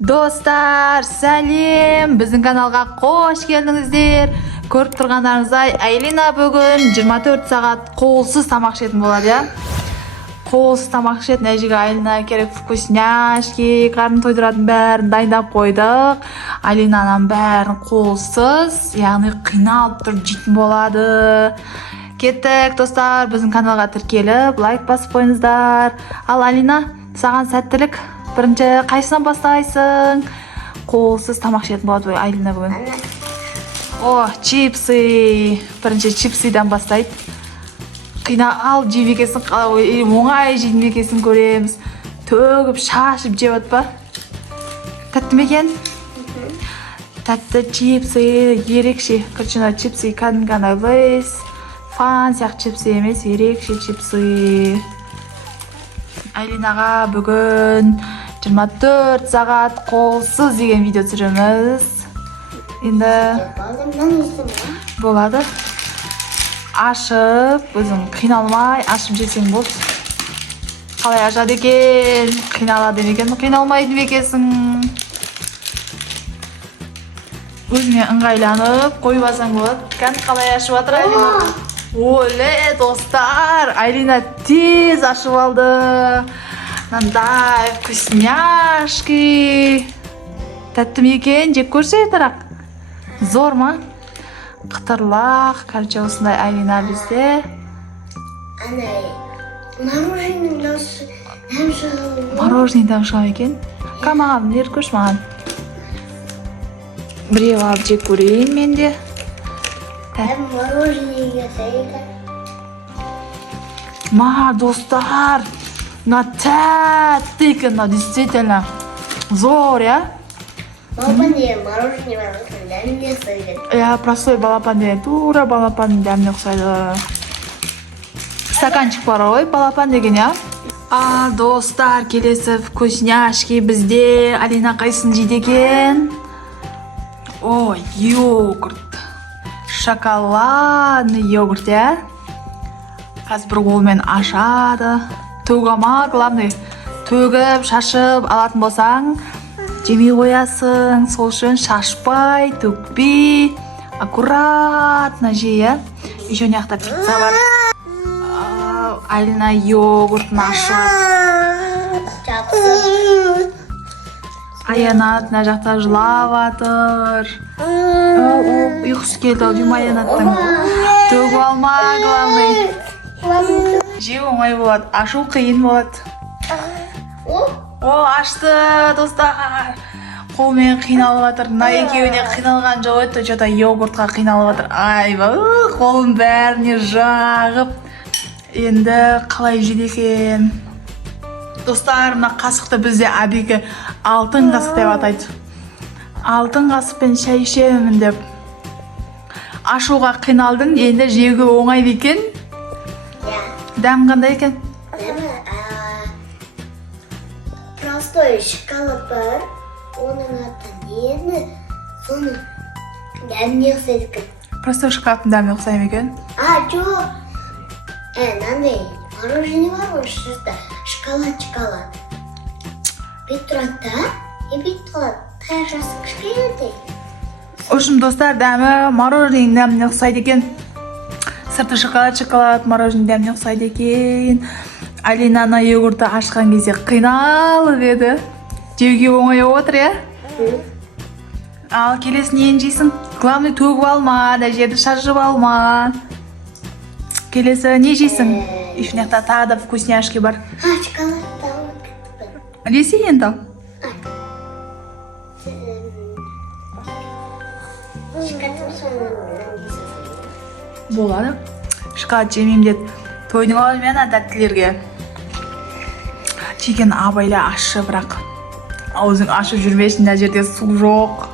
Достар, сәлем! Біздің каналға қош келдіңіздер. Көріп тұрғандарыңыздай, Айлина бүгін 24 сағат қолсыз тамақ ішетін болады, я? Қолсыз тамақ ішетін әжеге Айлина керек вкусняшки, қарын тойдыратын бәрін дайындап қойдық. Айлинаның бәрін қолсыз, яғни қиналып тұрып жейтін болады. Кеттік, достар, біздің каналға тіркеліп, лайк басып қойыңыздар. Ал Айлина, саған сәттілік. Бірінші қайсынан бастайсың? Қолсыз тамақ ішетін болады Айлина бүгін. О, чипсы. Бірінші чипсыдан бастайды. Қинал жеп екенсің, оңай жейтін екенсің көреміз. Төгіп, шашып жеп отпа. Тәтті ме екен? Тәтті чипсы, ерекше. Короче, чипсы кәдімгі Лейс, Фан сияқты чипсы емес, ерекше чипсы. Айлинаға бүгін 24 сағат қолсыз деген видео түсіреміз. Енді болады. Ашып, өзің қиналмай, ашып жесең болды. Қалай ашады екен? Қиналады екен, қиналмайды екенсің. Өзіңе ыңғайланып, қойып алсаң болады. Кән қалай ашып жатыр Айлина? Оле, достар, Айлина тез ашып алды. Мынандай вкусняшки. Тәтті ме екен? Жеп көрсе етірақ. Зор ма? Қытырлақ. Короче, осындай Айлина бізде. Мороженый дауысы дәм шығады. Мороженый дәм шығады екен. Маған бер көрші маған. Біреу алып жеп көрейін мен де. Мороженныйға сәйді. Достар, тәтті екен, действительно. Зор, я? Балапан деген мороженый бар, дәміне ұқсайды. Я, простой балапан деген, тура балапанның дәміне ұқсайды. Стаканчик бар ғой, балапан деген, я? Достар, келесі вкусняшки бізде. Алина қайсын жейді екен? О, йогурт. Шоколадный йогурт, я? Қазір бір қолмен ашады. Төгама, главный. Төгіп, шашып алатын болсаң, жемей қоясың. Сол үшін шашпай, төкпей, аккуратно жей. Еще неқта пицца бар. Айлина йогуртын ашып. Жақсы. Аянат мына жақта жылап жатыр. Ұйқысы келді, дейм Аянаттың. Төгіп алма, главный. Жеу оңай болады, ашу қиын болады. Ашты, достар. Қолмен қиналып жатыр. Мына екеуіне қиналған жоқ еді, что-то йогуртқа қиналып жатыр. Айба, қолын бәріне жағып. Енді қалай жейді екен? Достар, мына қасықты бізде әбекі алтын қасық деп атайды. Алтын қасықпен шай ішемін деп. Ашуға қиналдың, енді жеуге оңай екен. Дәм қандай екен? Простой шоколад бар. Оның аты нені? Соны дәміне ұқсайды екен. Простой шоколадтың дәміне ұқсайды екен? Жоқ. Нандай мороженый бар ғой, шоколад. Бет тұрады да, бет тұрады. Таяқ жасы кішкентай. Үшім, достар, дәмі мороженый дәміне ұқсайды екен. Сырты шоколад, мороженый дәміне ұқсайды екен. Алинаны йогуртты ашқан кезде қиналып еді. Жеуге оңай отыр, я? Ал келесі нені жейсің? Главный төгіп алма, жерді шашып алма. Келесі не жейсің? Ешінекта тағы да вкусняшки бар. Шоколад тауып. Лесі енді ал? Болады. Шоколад жемейм деді. Тойдың алдымен тәттілерге. Жеген абайла ашы, бірақ аузың ашып жүрмесін, мына жерде су жоқ.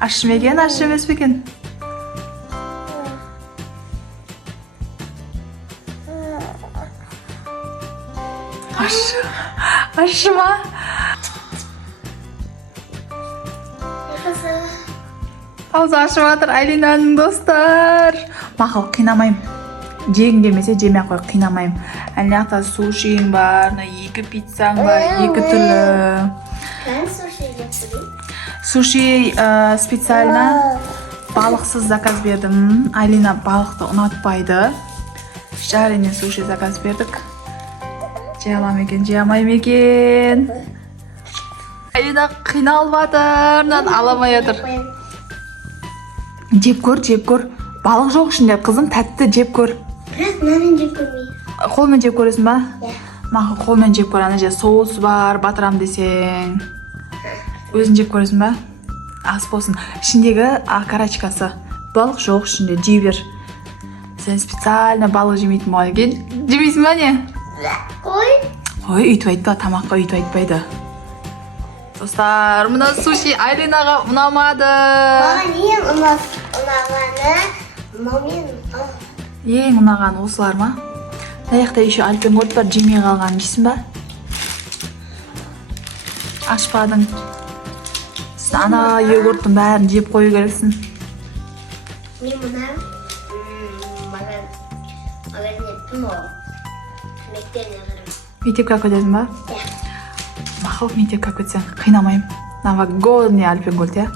Ашы ма екен, ашы емес пе екен? Ашы ма? Аузы ашып жатыр Айлинаның, достар. Мақұл, қинамайым. Жегің келмесе жемей қой, қинамайым. Ана сушиң бар, мына 2 пиццаң бар, 2 түрлі. Ben sushi yapayım. Суши специально балықсыз заказ бердім. Айлина балықты ұнатпайды. Жарене суши заказ бердік. Жей алам екен, жей алмайм екен. Айлина қиналып жатыр, мынаны аламай жатыр. Жеп көр. Балық жоқ ішінде, қызым, тәтті жеп көр. Bırak narin yapayım. Қолмен жеп көресің ба? Ya. Мақұл, қолмен жеп көр. Ана жерде соус бар, батырам десең. Өзің жеп көресің ба? Ас болсын. Ішіндегі карачкасы. Балық жоқ ішінде, жей бер. Сен специально балық жемейтін болған екен. Жемейсің ба не? Koy. Ой, үйтіп айтпа, тамаққа үйтіп айтпайды. Достар, мына суши Айлинаға ұнамады. Bana niye onlarla mamin? Ең ұнаған осылар ма? Аяқта еще альпенгорд бар, жемей қалған дейсің ба? Ашпадың. Сен ана йогурттың бәрін жеп қою керексің. Ni bunlar? Bana yaptım o. Mekteğine varım. Мектепке көтесің ба? Ya. Мақұл, мектепке көтсең, қинамайым. Новогодний альпенгорд, я?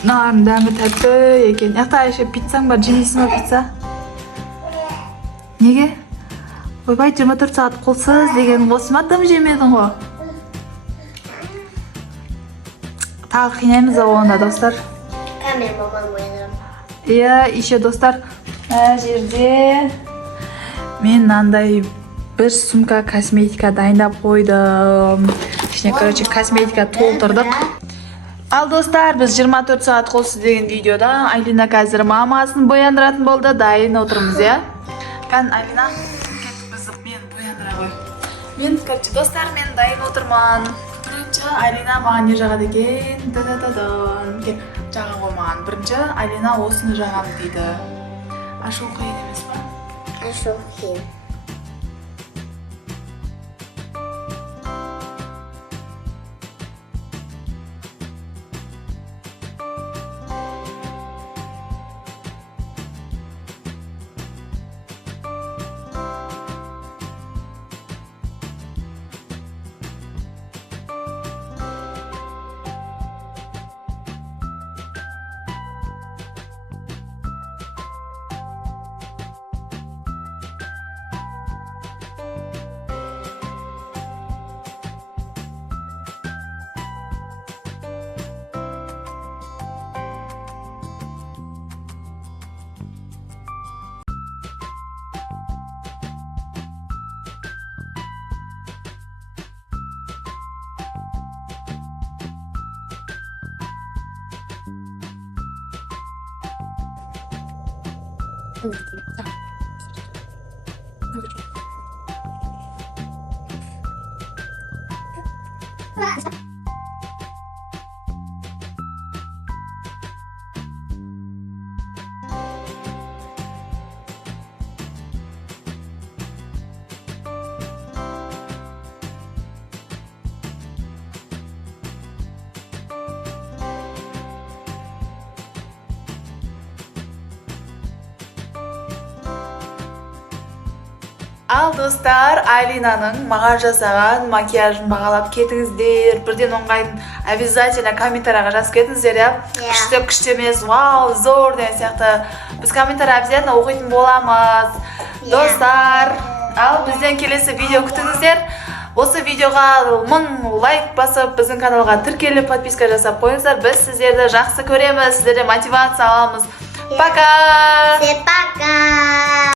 Мынаның дәмі тәтті екен. Яқта еще пиццаң бар, жемейсің ба пицца? Неге? Ойбай, 24 сағат қолсыз деген осы ма тым жемедің ғой? Тағы қинаймыз онда, достар. Kamera babam uyanırım. Иә, еще достар, мына жерде мен мынандай бір сумка косметика дайындап қойдым. Ішіне, короче, косметика толтырдық. Ал достар, біз 24 сағат қолсыз деген видеода Айлина қазір мамасын бояндыратын болды, дайын отырмыз, иә? Кән, Айлина, кеттік біз мен бояндыра ғой. Мен, короче, достар, мен дайын отырман. Бірінші Айлина маған не жағады екен? Да-да-да-дан. Жаға ғой маған. Бірінші Айлина осыны жағам дейді. Ашу қиын емес па? Aşağı bakayım. Ал достар, Айлинаның маған жасаған макияжын бағалап кетіңіздер. Бірден оңғайын обязательно комментарияға жазып кетіңіздер, иә? Күшті, күшті емес, вау, зор деген сияқты. Біз комментария обязательно оқитын боламыз. Достар, ал бізден келесі видео күтіңіздер. Осы видеоға 1000 лайк басып, біздің каналға тіркеліп, подписка жасап қойыңыздар. Біз сіздерді жақсы көреміз, сіздерде мотивация аламыз. Пока! Пока!